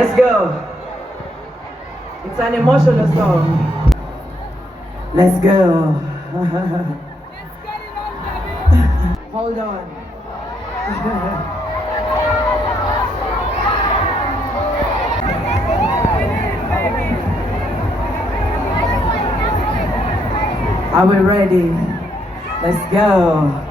Let's go. It's an emotional song. Let's go. Hold on. Are we ready? Let's go.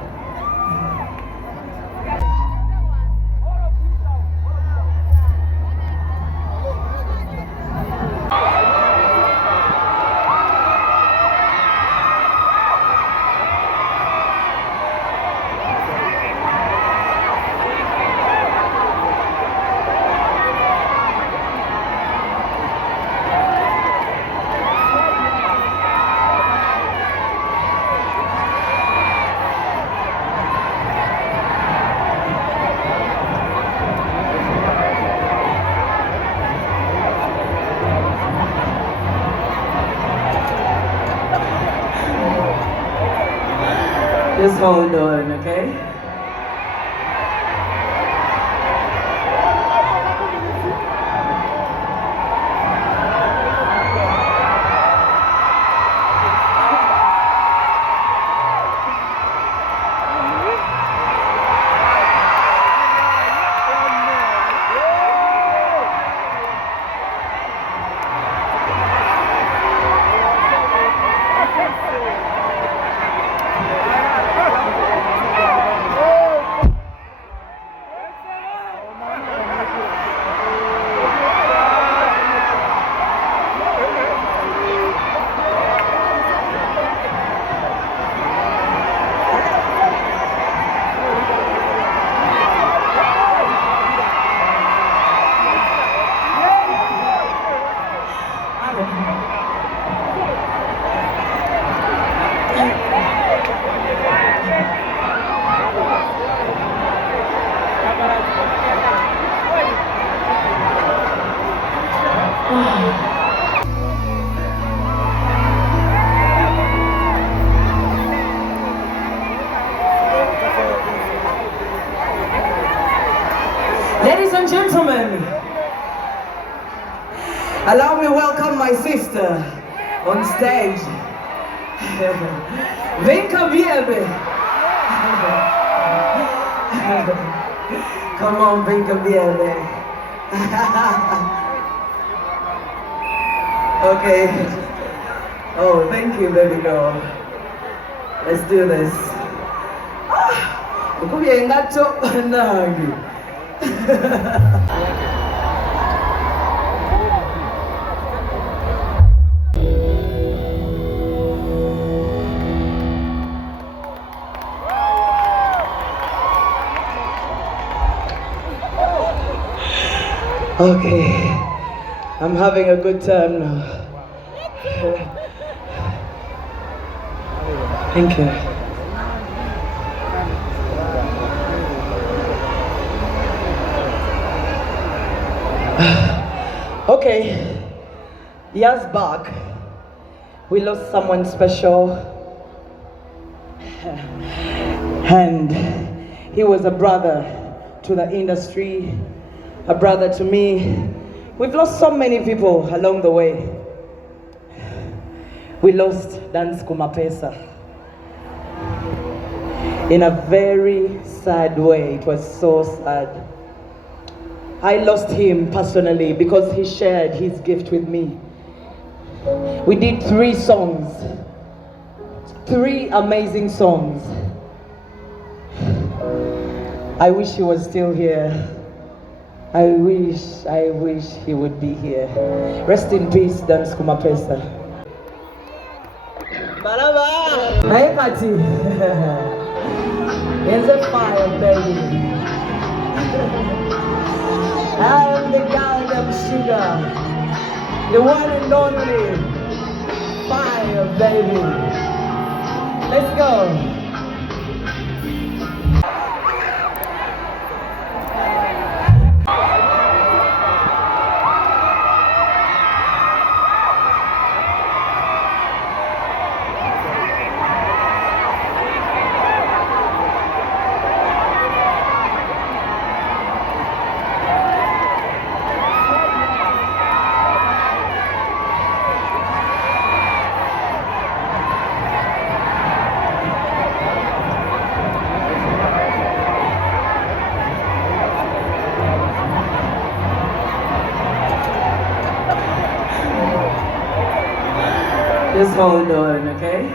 Just hold on, okay? Ladies and gentlemen, allow me to welcome my sister on stage. Vinka Biebe. Come on, Vinka Biebe. Okay. Oh, thank you, baby girl. Let's do this. Okay, I'm having a good time now. Thank you. Okay, years back, we lost someone special, and he was a brother to the industry, a brother to me. We've lost so many people along the way. We lost Dance Kumapesa in a very sad way. It was so sad. I lost him personally because he shared his gift with me. We did 3 songs, 3 amazing songs. I wish he was still here. I wish he would be here. Rest in peace, Dance Kumapesa. Baraba! Hey, Kati. Here's a fire, baby. I am the goddamn sugar, the one and only fire, baby. Let's go. Just hold on, okay?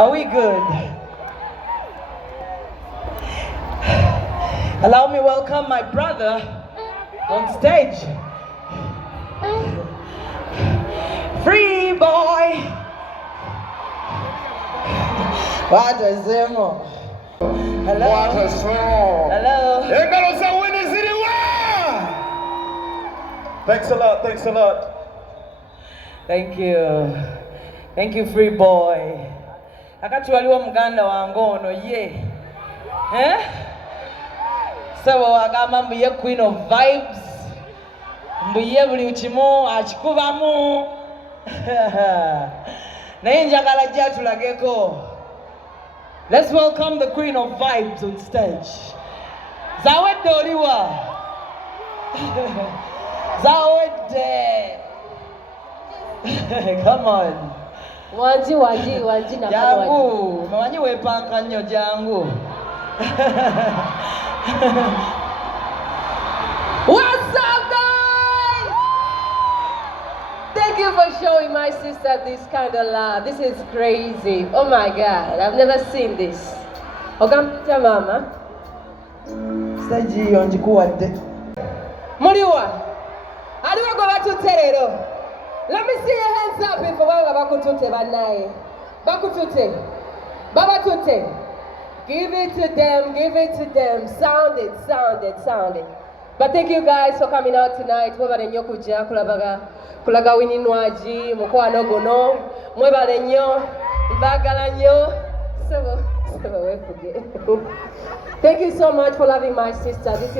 Are we good? Allow me welcome my brother on stage. Free boy. What a zemo. Hello. What a song. Hello. You're gonna say Winnie City. Thanks a lot. Thanks a lot. Thank you. Thank you, free boy. Akati waliwo muganda wange ono ye. Sebo wagamba mbuye queen of vibes. Mbuye buli kimu akikubamu. Naye njagala jja tulageko. Let's welcome the queen of vibes on stage. Zawedde oliwa. Zawedde. Come on. Wanji na jangu, mawanyi wepanka nnyo jangu. What's up, guys? Thank you for showing my sister this kind of love. This is crazy. Oh my God, I've never seen this. Ogamta mama. Stage onjikuwadde. Muliwa. Aliwa go batuterero. Let me see your hands up if wanga bakutute banaye. Bakutute. Babatute. Give it to them, give it to them. Sound it, sound it, sound it. But thank you guys for coming out tonight. Mwebale nnyo kujja kulaga Winnie Nwagi, mukwano guno. Mwebale nnyo, mbagala nnyo. Thank you so much for loving my sister. This is